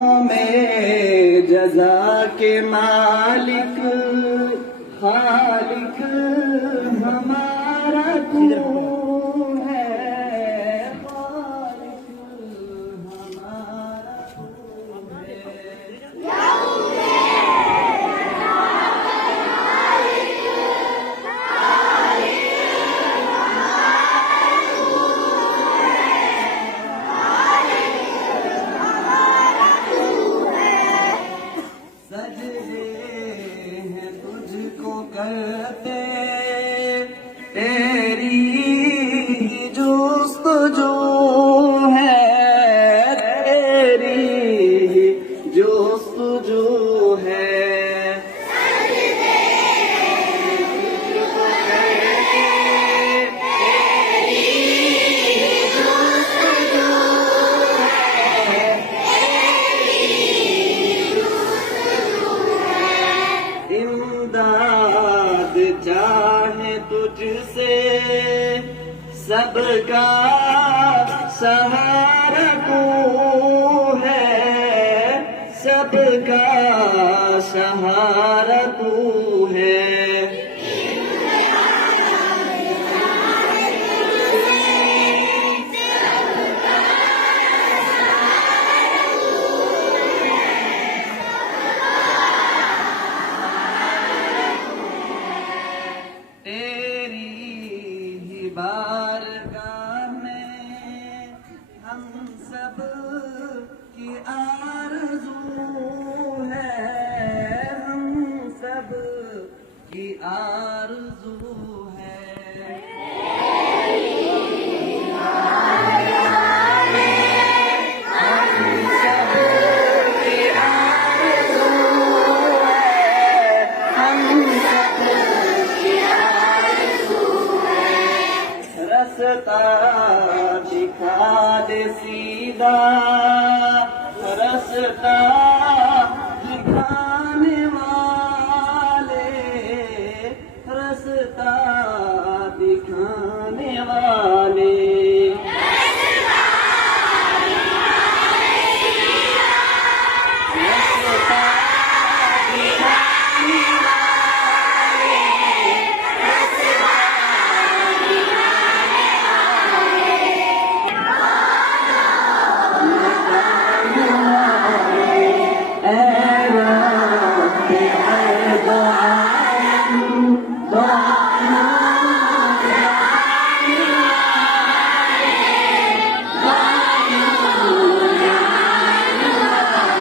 में जज़ा के मालिक खालिक हमारा तू है, खालिक हमारा तू है। सजदे हैं तुझको करते, तेरी जुस्तजू है, तेरी जुस्तजू है। इमदाद चाहे तुझसे सबका सहारा तू है, सबका सहारा तू है।